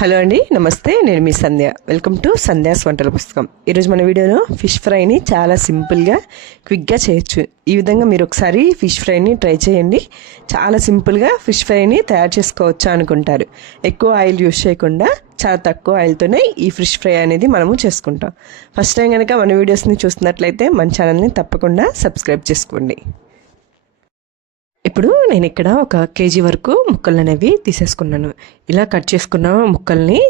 Hello అండి, నమస్తే. నేను మీ సంధ్య. వెల్కమ్ టు సంధ్యాస్ వంటల పుస్తకం. ఈరోజు మన వీడియోలో ఫిష్ ఫ్రైని చాలా సింపుల్గా క్విక్గా చేయొచ్చు. ఈ విధంగా మీరు ఒకసారి ఫిష్ ఫ్రైని ట్రై చేయండి. చాలా సింపుల్గా ఫిష్ ఫ్రైని తయారు చేసుకోవచ్చా అనుకుంటారు. ఎక్కువ ఆయిల్ యూజ్ చేయకుండా చాలా తక్కువ ఆయిల్తోనే ఈ ఫిష్ ఫ్రై అనేది మనము చేసుకుంటాం. ఫస్ట్ టైం కనుక మన వీడియోస్ని చూస్తున్నట్లయితే మన ఛానల్ని తప్పకుండా సబ్స్క్రైబ్ చేసుకోండి. ఇప్పుడు నేను ఇక్కడ 1 కేజీ వరకు ముక్కలు అనేవి తీసేసుకున్నాను. ఇలా కట్ చేసుకున్న ముక్కల్ని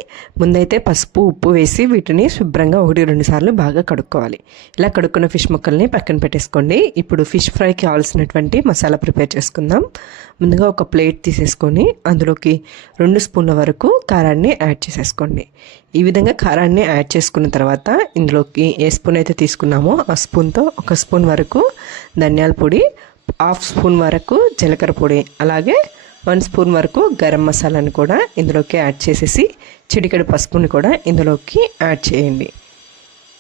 ముందైతే పసుపు ఉప్పు వేసి వీటిని శుభ్రంగా 1-2 సార్లు బాగా కడుక్కోవాలి. ఇలా కడుక్కున్న ఫిష్ ముక్కల్ని పక్కన పెట్టేసుకోండి. ఇప్పుడు ఫిష్ ఫ్రైకి కావాల్సినటువంటి మసాలా ప్రిపేర్ చేసుకుందాం. ముందుగా ఒక ప్లేట్ తీసేసుకొని అందులోకి 2 స్పూన్ల వరకు కారాన్ని యాడ్ చేసేసుకోండి. ఈ విధంగా కారాన్ని యాడ్ చేసుకున్న తర్వాత ఇందులోకి ఏ స్పూన్ అయితే తీసుకున్నామో ఆ స్పూన్తో 1 స్పూన్ వరకు ధనియాల పొడి, 1/2 స్పూన్ వరకు జీలకర్ర పొడి, అలాగే 1 స్పూన్ వరకు గరం మసాలాని కూడా ఇందులోకి యాడ్ చేసేసి చిటికెడు పసుపుని కూడా ఇందులోకి యాడ్ చేయండి.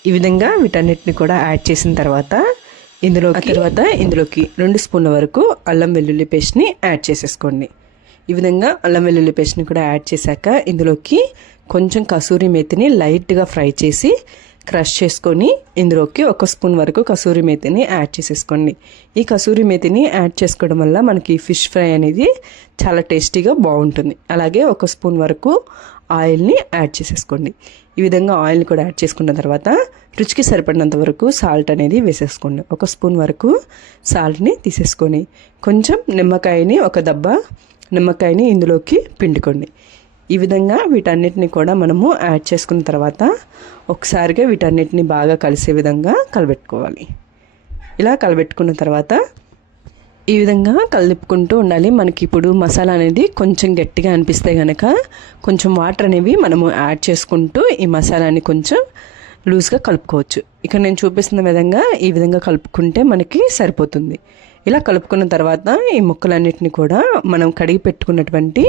ఈ విధంగా వీటన్నిటిని కూడా యాడ్ చేసిన తర్వాత ఇందులోకి 2 స్పూన్ల వరకు అల్లం వెల్లుల్లి పేస్ట్ని యాడ్ చేసేసుకోండి. ఈ విధంగా అల్లం వెల్లుల్లి పేస్ట్ని కూడా యాడ్ చేశాక ఇందులోకి కొంచెం కసూరి మేతిని లైట్గా ఫ్రై చేసి క్రష్ చేసుకొని ఇందులోకి 1 స్పూన్ వరకు కసూరి మేతిని యాడ్ చేసేసుకోండి. ఈ కసూరి మేతిని యాడ్ చేసుకోవడం వల్ల మనకి ఫిష్ ఫ్రై అనేది చాలా టేస్టీగా బాగుంటుంది. అలాగే 1 స్పూన్ వరకు ఆయిల్ని యాడ్ చేసేసుకోండి. ఈ విధంగా ఆయిల్ని కూడా యాడ్ చేసుకున్న తర్వాత రుచికి సరిపడినంత వరకు సాల్ట్ అనేది వేసేసుకోండి. 1 స్పూన్ వరకు సాల్ట్ని తీసేసుకొని కొంచెం నిమ్మకాయని 1 దెబ్బ నిమ్మకాయని ఇందులోకి పిండుకోండి. ఈ విధంగా వీటన్నిటిని కూడా మనము యాడ్ చేసుకున్న తర్వాత ఒకసారిగా వీటన్నిటిని బాగా కలిసే విధంగా కలబెట్టుకోవాలి. ఇలా కలబెట్టుకున్న తర్వాత ఈ విధంగా కలుపుకుంటూ ఉండాలి. మనకి ఇప్పుడు మసాలా అనేది కొంచెం గట్టిగా అనిపిస్తే కనుక కొంచెం వాటర్ అనేవి మనము యాడ్ చేసుకుంటూ ఈ మసాలాని కొంచెం లూజ్గా కలుపుకోవచ్చు. ఇక్కడ నేను చూపిస్తున్న విధంగా ఈ విధంగా కలుపుకుంటే మనకి సరిపోతుంది. ఇలా కలుపుకున్న తర్వాత ఈ ముక్కలన్నిటిని కూడా మనం కడిగి పెట్టుకున్నటువంటి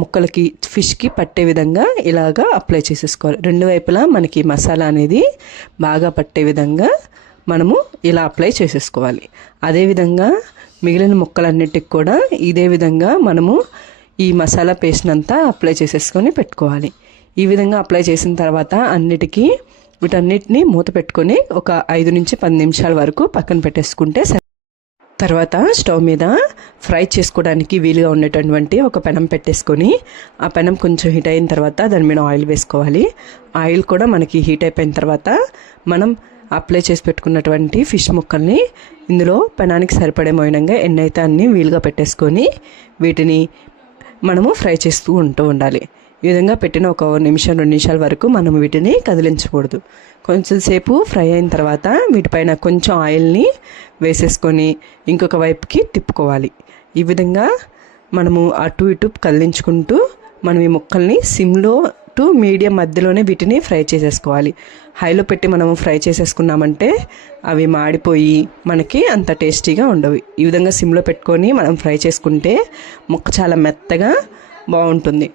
ముక్కలకి ఫిష్కి పట్టే విధంగా ఇలాగా అప్లై చేసేసుకోవాలి. 2 వైపులా మనకి మసాలా అనేది బాగా పట్టే విధంగా మనము ఇలా అప్లై చేసేసుకోవాలి. అదేవిధంగా మిగిలిన ముక్కలన్నిటికి కూడా ఇదే విధంగా మనము ఈ మసాలా పేస్ట్ అంతా అప్లై చేసేసుకొని పెట్టుకోవాలి. ఈ విధంగా అప్లై చేసిన తర్వాత వీటన్నిటిని మూత పెట్టుకొని ఒక 5-10 నిమిషాల వరకు పక్కన పెట్టేసుకుంటే తర్వాత స్టవ్ మీద ఫ్రై చేసుకోవడానికి వీలుగా ఉండేటటువంటి ఒక పెనం పెట్టేసుకొని ఆ పెనం కొంచెం హీట్ అయిన తర్వాత దాని మీద ఆయిల్ వేసుకోవాలి. ఆయిల్ కూడా మనకి హీట్ అయిపోయిన తర్వాత మనం అప్లై చేసి పెట్టుకున్నటువంటి ఫిష్ ముక్కల్ని ఇందులో పెనానికి సరిపడే మోయినంగా ఎన్నైతే అన్ని వీలుగా పెట్టేసుకొని వీటిని మనము ఫ్రై చేస్తూ ఉండాలి. ఈ విధంగా పెట్టిన 1 నిమిషం 2 నిమిషాల వరకు మనం వీటిని కదిలించకూడదు. కొంచెం సేపు ఫ్రై అయిన తర్వాత వీటిపైన కొంచెం ఆయిల్ని వేసేసుకొని ఇంకొక వైపుకి తిప్పుకోవాలి. ఈ విధంగా మనము అటు ఇటు కదిలించుకుంటూ మనం ఈ ముక్కల్ని సిమ్లో టు మీడియం మధ్యలోనే వీటిని ఫ్రై చేసేసుకోవాలి. హైలో పెట్టి మనము ఫ్రై చేసేసుకున్నామంటే అవి మాడిపోయి మనకి అంత టేస్టీగా ఉండవు. ఈ విధంగా సిమ్లో పెట్టుకొని మనం ఫ్రై చేసుకుంటే ముక్క చాలా మెత్తగా బాగుంటుంది.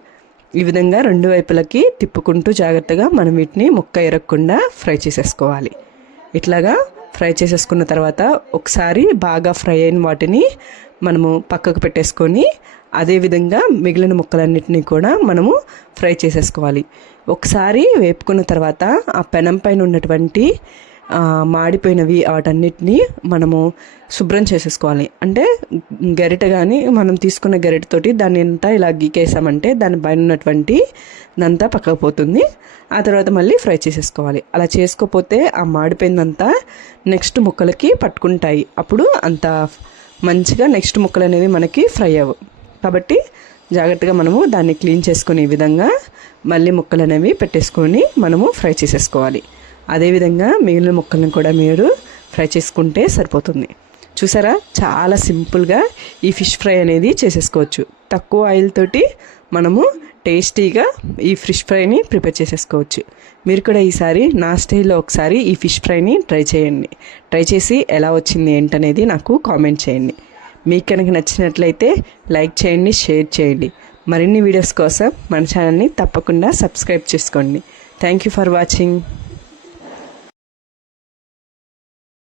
ఈ విధంగా 2 వైపులకి తిప్పుకుంటూ జాగ్రత్తగా మనం వీటిని ముక్క ఎరగకుండా ఫ్రై చేసేసుకోవాలి. ఇట్లాగా ఫ్రై చేసేసుకున్న తర్వాత ఒకసారి బాగా ఫ్రై అయిన వాటిని మనము పక్కకు పెట్టేసుకొని అదేవిధంగా మిగిలిన ముక్కలన్నిటినీ కూడా మనము ఫ్రై చేసేసుకోవాలి. ఒకసారి వేపుకున్న తర్వాత ఆ పెనం పైన ఉన్నటువంటి మాడిపోయినవి వాటన్నిటినీ మనము శుభ్రం చేసేసుకోవాలి. అంటే గరిటె కానీ మనం తీసుకున్న గరిటెతోటి దాన్ని అంతా ఇలా గీకేసామంటే దాని పైన ఉన్నటువంటి దంతా పక్కకు పోతుంది. ఆ తర్వాత మళ్ళీ ఫ్రై చేసేసుకోవాలి. అలా చేసుకోకపోతే ఆ మాడిపోయిందంతా నెక్స్ట్ ముక్కలకి పట్టుకుంటాయి. అప్పుడు అంత మంచిగా నెక్స్ట్ ముక్కలు అనేవి మనకి ఫ్రై అవ్వవు. కాబట్టి జాగ్రత్తగా మనము దాన్ని క్లీన్ చేసుకునే విధంగా మళ్ళీ ముక్కలు అనేవి పెట్టేసుకొని మనము ఫ్రై చేసేసుకోవాలి. అదేవిధంగా మిగిలిన ముక్కలను కూడా మీరు ఫ్రై చేసుకుంటే సరిపోతుంది. చూసారా, చాలా సింపుల్గా ఈ ఫిష్ ఫ్రై అనేది చేసేసుకోవచ్చు. తక్కువ ఆయిల్ తోటి మనము టేస్టీగా ఈ ఫిష్ ఫ్రైని ప్రిపేర్ చేసేసుకోవచ్చు. మీరు కూడా ఈసారి నా స్టైల్లో ఒకసారి ఈ ఫిష్ ఫ్రైని ట్రై చేయండి. ట్రై చేసి ఎలా వచ్చింది ఏంటనేది నాకు కామెంట్ చేయండి. మీకు కనుక నచ్చినట్లయితే లైక్ చేయండి, షేర్ చేయండి. మరిన్ని వీడియోస్ కోసం మన ఛానల్ని తప్పకుండా సబ్స్క్రైబ్ చేసుకోండి. Thank you for watching.